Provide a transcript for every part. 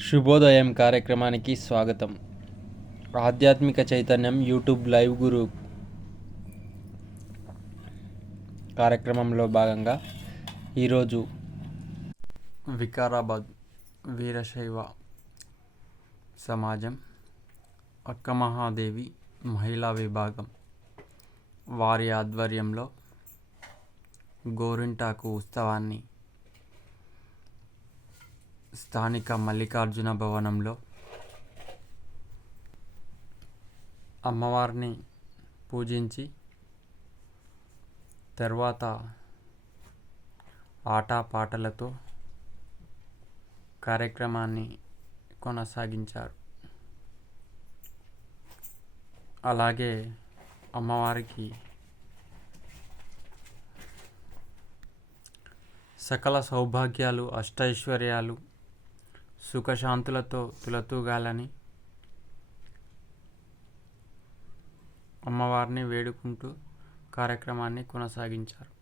శుభోదయం కార్యక్రమానికి స్వాగతం. ఆధ్యాత్మిక చైతన్యం యూట్యూబ్ లైవ్ గురు కార్యక్రమంలో భాగంగా ఈరోజు వికారాబాద్ వీరశైవ సమాజం అక్క మహాదేవి మహిళా విభాగం వారి ఆధ్వర్యంలో గోరింటాకు ఉత్సవాన్ని స్థానిక మల్లికార్జున భవనంలో అమ్మవారిని పూజించి తర్వాత ఆటపాటలతో కార్యక్రమాన్ని కొనసాగించారు. అలాగే అమ్మవారికి సకల సౌభాగ్యాలు అష్టైశ్వర్యాలు సుఖశాంతులతో తులతూగాలని అమ్మవారిని వేడుకుంటూ కార్యక్రమాన్ని కొనసాగించారు.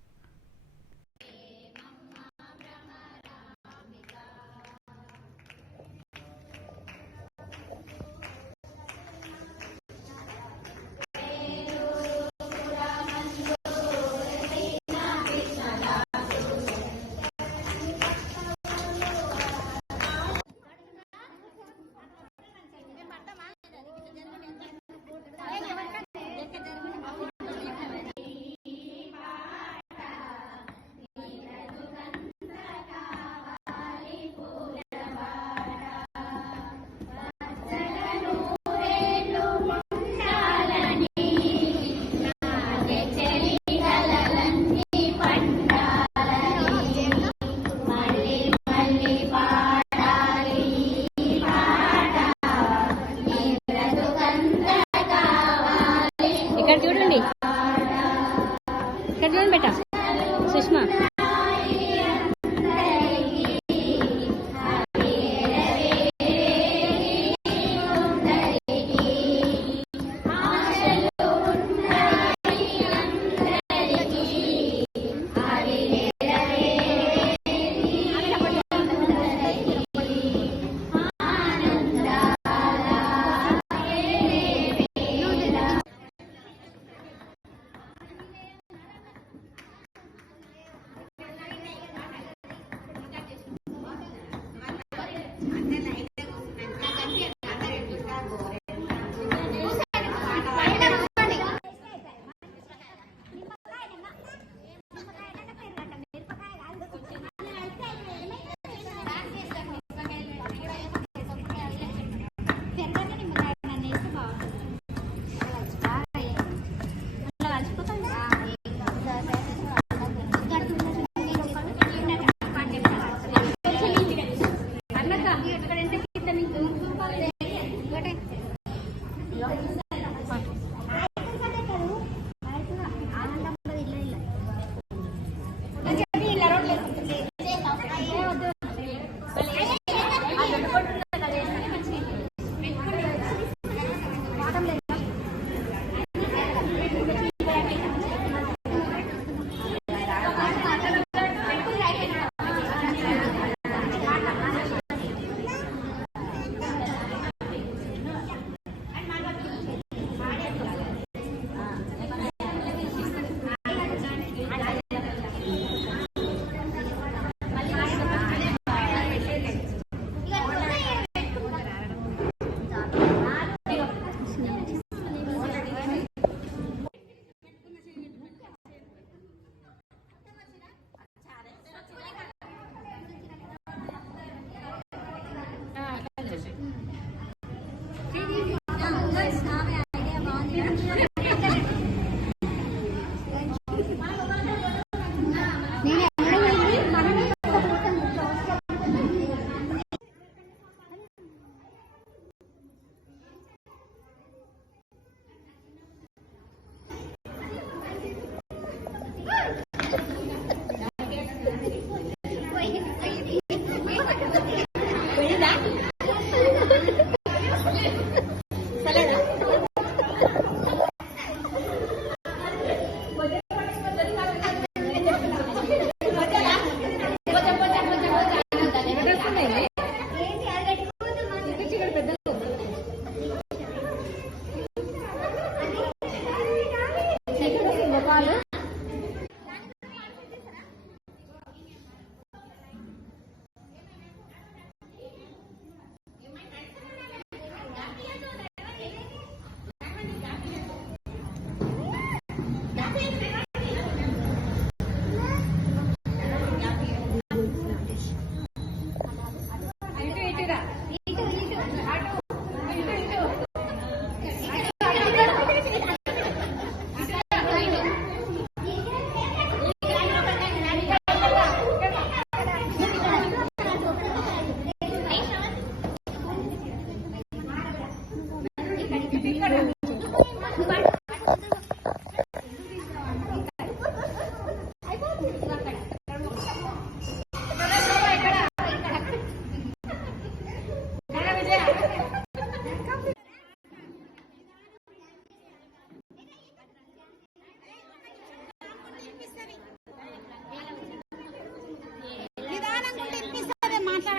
And then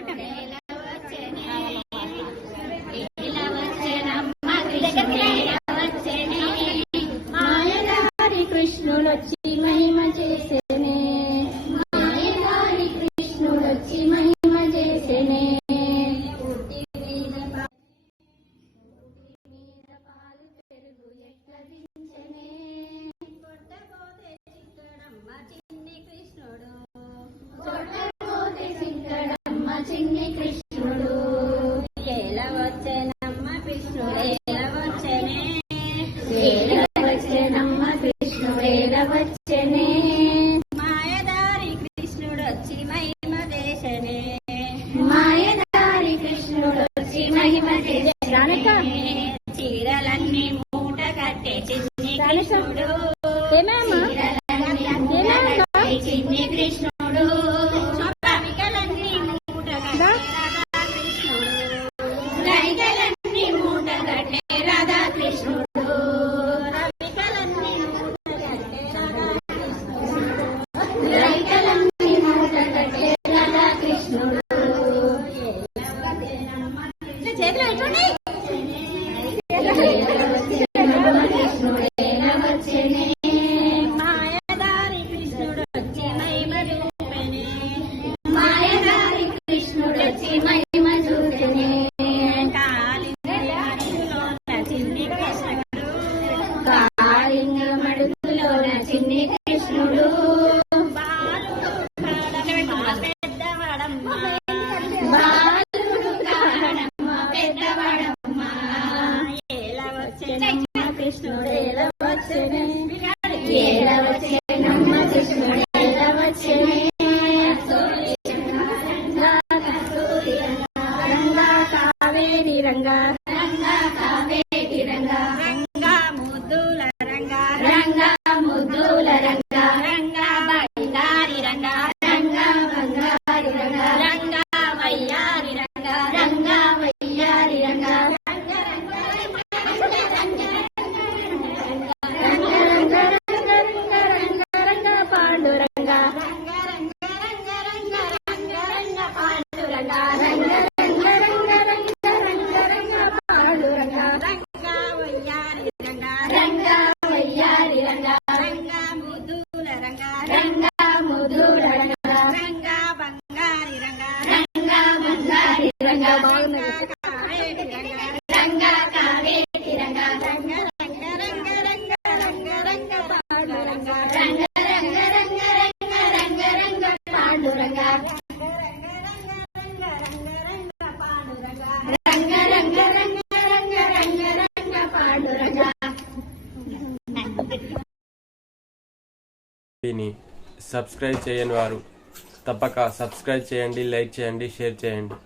மாட்டேன் ini. సబ్స్క్రైబ్ చేయని వారు తప్పక సబ్స్క్రైబ్ చేయండి లైక్ చేయండి షేర్ చేయండి.